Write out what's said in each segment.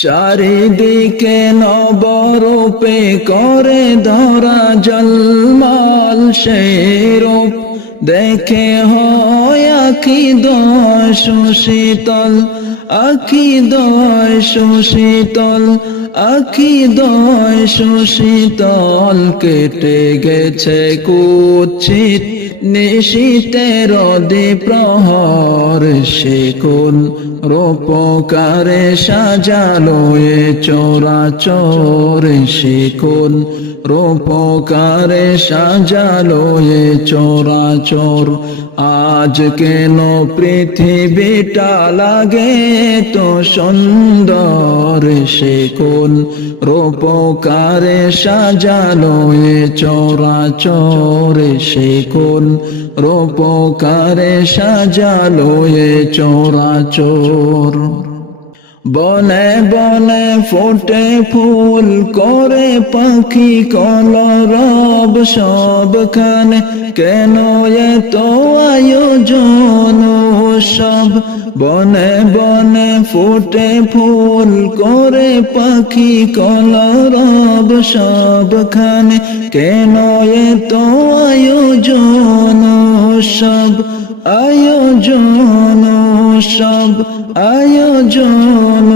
চারিদিকে নবরূপে করে ধরা জলমাল সেই রূপ দেখে হয় আখি দয় সুশীতল, আখি দয় সুশীতল, আখি দয় সুশীতল। কেটে গেছে কুৎসিত নিশীতের প্রহর, সে কোন রূপকারে সাজালো এ চরাচর, সে কোন রূপকারে সাজালো এ চরাচর। আজ কেন পৃথিবীটা লাগে তো সুন্দর, সে কোন রূপকারে সাজালো এ চরাচর, সে কোন রূপকারে সাজালো এ চরাচর। বনে বনে ফোটে ফুল করে পাখি কলরব, সবখানে কেন এত আয়োজন সব। বনে বনে ফোটে ফুল করে পাখি কলরব, সবখানে কেন এত আয়োজন সব, আয়োজন সব, আয়োজন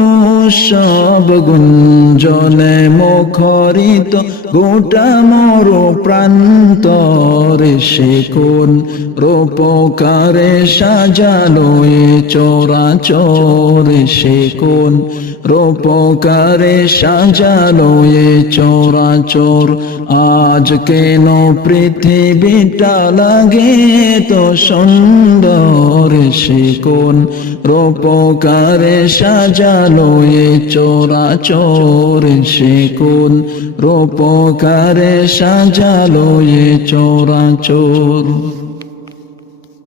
সব। গুঞ্জনে মুখরিত গোটা মর প্রান্তরে, সে কোন রূপকারে সাজালো এ চরাচর, সে কোন রূপকারে সাজালো এ চরাচর। আজ কেন পৃথিবীটা লাগে তো সুন্দর, সে কোন রূপকারে সাজালো এ চরাচর, সে কোন রূপকারে সাজালো এ চরাচর।